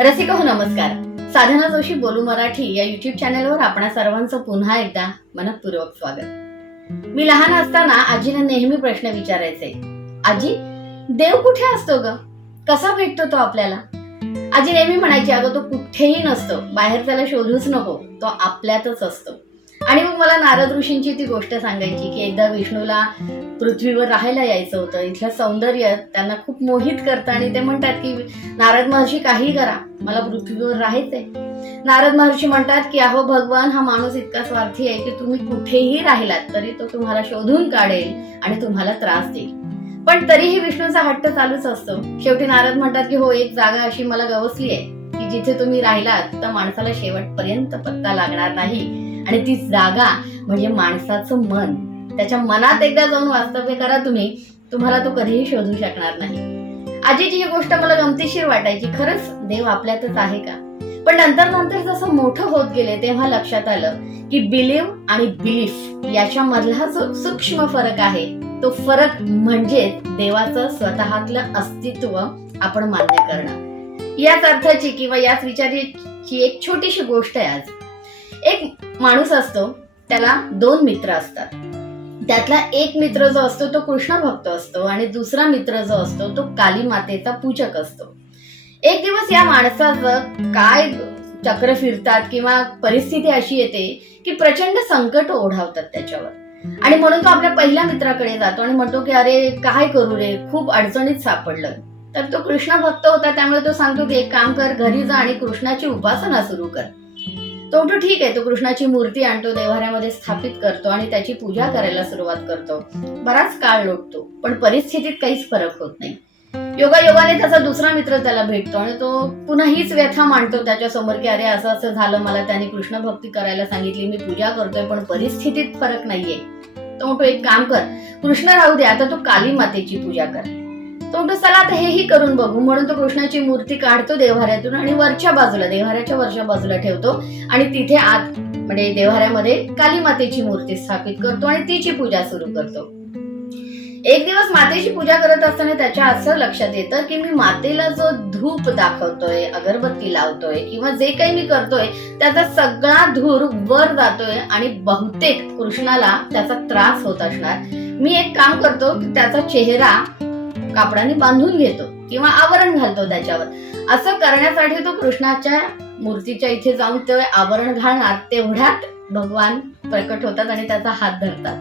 रसिक हो नमस्कार. साधना जोशी बोलू मराठी या युट्यूब चॅनलवर आपण सर्वांचं पुन्हा एकदा मनपूर्वक स्वागत. मी लहान असताना आजीला नेहमी प्रश्न विचारायचे. आजी देव कुठे असतो ग? कसा भेटतो तो आपल्याला? आजी नेहमी म्हणायची अगं तो कुठेही नसतो. बाहेर त्याला शोधूच नको. तो आपल्यातच असतो. आणि मग मला नारद ऋषींची ती गोष्ट सांगायची की एकदा विष्णूला पृथ्वीवर राहायला यायचं होतं. इथलं सौंदर्य त्यांना खूप मोहित करतं आणि ते म्हणतात की नारद महर्षी काही करा. मला पृथ्वीवर राहायचंय. नारद महर्षी म्हणतात की अहो भगवान हा माणूस इतका स्वार्थी आहे की तुम्ही कुठेही राहिलात तरी तो तुम्हाला शोधून काढेल आणि तुम्हाला त्रास देईल. पण तरीही विष्णूचा हट्ट चालूच असतो. शेवटी नारद म्हणतात की हो एक जागा अशी मला गवसली आहे की जिथे तुम्ही राहिलात तर माणसाला शेवटपर्यंत पत्ता लागणार नाही. आणि ती जागा म्हणजे माणसाचं मन. त्याच्या मनात एकदा जाऊन वास्तव्य करा तुम्ही. तुम्हाला तो कधीही शोधू शकणार नाही. आजीची ही गोष्ट मला गमतीशीर वाटायची. खरंच देव आपल्यातच आहे का? पण नंतर नंतर जसं मोठं होत गेले तेव्हा लक्षात आलं की बिलीव आणि बिलीफ याच्या मधला जो सूक्ष्म फरक आहे तो फरक म्हणजे देवाचं स्वतःतलं अस्तित्व आपण मान्य करणं. याच अर्थाची किंवा याच विचाराची एक छोटीशी गोष्ट आहे आज. एक माणूस असतो त्याला दोन मित्र असतात. त्यातला एक मित्र जो असतो तो कृष्ण भक्त असतो आणि दुसरा मित्र जो असतो तो काली मातेचा पूजक असतो. एक दिवस या माणसाचं काय चक्र फिरतात किंवा परिस्थिती अशी येते की प्रचंड संकट ओढावतात त्याच्यावर. आणि म्हणून तो आपल्या पहिल्या मित्राकडे जातो आणि म्हणतो की अरे काय करू रे? खूप अडचणीत सापडलं. तर तो कृष्ण भक्त होता त्यामुळे तो सांगतो की एक काम कर घरी जा आणि कृष्णाची उपासना सुरू कर. तो म्हणतो ठीक आहे तो कृष्णाची मूर्ती आणतो देवाऱ्यामध्ये स्थापित करतो आणि त्याची पूजा करायला सुरुवात करतो. बराच काळ लोटतो पण परिस्थितीत काहीच फरक होत नाही. योगा योगाने त्याचा दुसरा मित्र त्याला भेटतो आणि तो पुन्हा हीच व्यथा मांडतो त्याच्यासमोर की अरे असं असं झालं मला त्याने कृष्ण भक्ती करायला सांगितली मी पूजा करतोय पण परिस्थितीत फरक नाहीये. तो म्हणतो एक काम कर कृष्ण राहू दे आता तू काली मातेची पूजा कर. तो म्हणतो चला आता हेही करून बघू. म्हणून तो कृष्णाची मूर्ती काढतो देव्हाऱ्यातून आणि वरच्या बाजूला देव्हाऱ्याच्या वरच्या बाजूला ठेवतो. आणि तिथे आत म्हणजे देव्हाऱ्यामध्ये काली मातेची मूर्ती स्थापित करतो आणि तिची पूजा सुरू करतो. एक दिवस मातेची पूजा करत असताना त्याच्या असं लक्षात येतं की मी मातेला जो धूप दाखवतोय अगरबत्ती लावतोय किंवा जे काही मी करतोय त्याचा सगळा धूर वर जातोय आणि बहुतेक कृष्णाला त्याचा त्रास होत असणार. मी एक काम करतो की त्याचा चेहरा कापडाने बांधून घेतो किंवा आवरण घालतो त्याच्यावर. असं करण्यासाठी तो कृष्णाच्या मूर्तीच्या इथे जाऊन ते आवरण घालणार तेवढ्यात भगवान प्रकट होतात आणि त्याचा हात धरतात.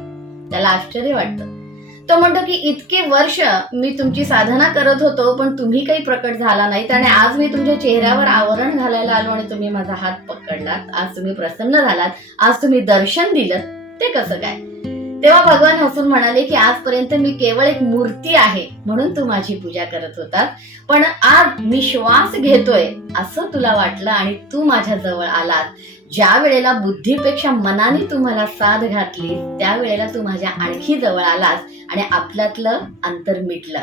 त्याला आश्चर्य वाटतं. तो म्हणतो की इतके वर्ष मी तुमची साधना करत होतो पण तुम्ही काही प्रकट झाला नाही आणि आज मी तुमच्या चेहऱ्यावर आवरण घालायला आलो आणि तुम्ही माझा हात पकडलात. आज तुम्ही प्रसन्न झालात. आज तुम्ही दर्शन दिलं. ते कसं काय? तेव्हा भगवान हसून म्हणाले की आजपर्यंत मी केवळ एक मूर्ती आहे म्हणून तू माझी पूजा करत होता. पण आज मी श्वास घेतोय असं तुला वाटलं आणि तू माझ्या जवळ आलात ज्या वेळेला बुद्धीपेक्षा मनाने तुम्हाला साथ घातली त्यावेळेला तू माझ्या आणखी जवळ आलास आणि आपल्यातलं अंतर मिटलं.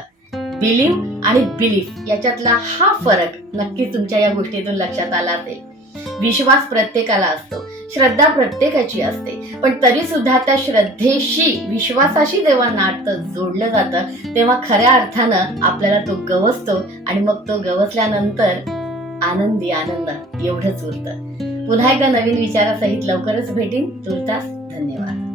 बिलीव आणि बिलीफ याच्यातला हा फरक नक्कीच तुमच्या या गोष्टीतून लक्षात आला असेल. विश्वास प्रत्येकाला असतो. श्रद्धा प्रत्येकाची असते. पण तरी सुद्धा त्या श्रद्धेशी विश्वासाशी जेव्हा नातं जोडलं जातं तेव्हा खऱ्या अर्थानं आपल्याला तो गवसतो आणि मग तो गवसल्यानंतर आनंदी आनंद एवढंच उरतं. पुन्हा एकदा नवीन विचारासहित लवकरच भेटीन. तुर्तास धन्यवाद.